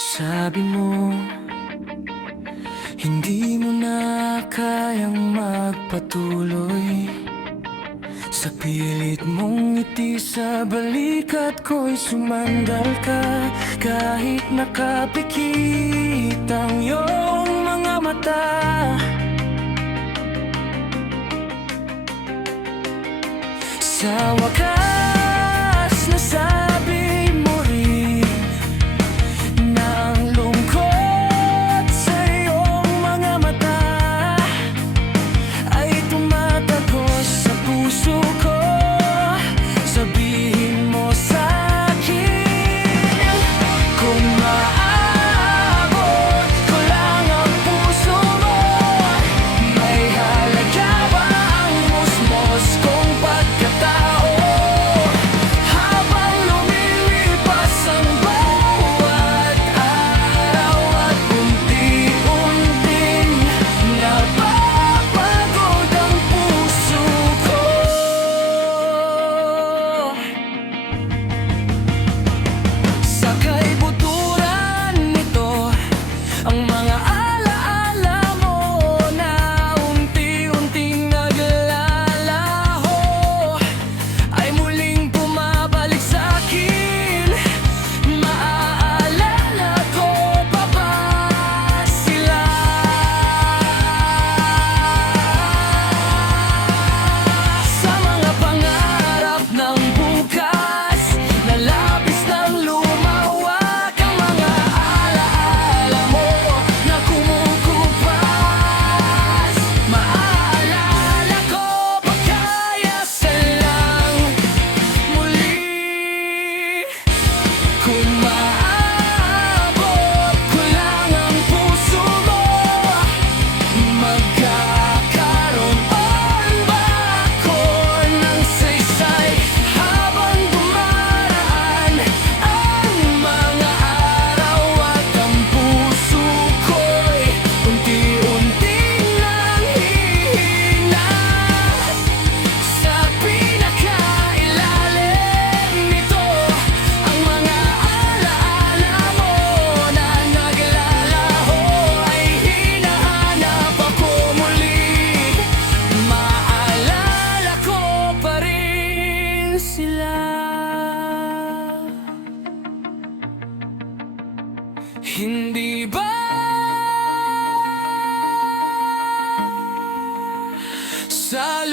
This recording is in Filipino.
Sabi mo, hindi mo na kayang magpatuloy sa pilit mong ngiti sa balikat ko'y sumandal ka. Kahit nakapikit ang iyong mga mata, sa wakas nasabi mo rin na ang lungkot sa iyong mga mata ay tumatagos sa puso ko. Sabihin mo sa'kin kung maaabot ko lang ang puso mo, may halaga ba ang musmos kong pagkatao? Habang lumilipas ang bawat araw at unti-unting napapagod ang puso ko, sa kaibuturan nito ang mga alaala mo na unti-unting naglalaho ay muling bumabalik sa'kin. Maaalala ko pa ba sila? Sa mga pangarap ng bukas na labis ng lumawak, ang mga alaala mo na kumukupas. Maaalala ko pa kaya salang muli? Kung maaabot ko lang ang puso mo, magkakaroon ba ako ng saysay habang dumaraan ang mga araw at ang puso ko'y unti-unting nanghihina sa pinakailalim nito? Ang mga alaala mo na naglalaho ay hinahanap ako muli. Maalala ko pa rin sila. Hindi ba sa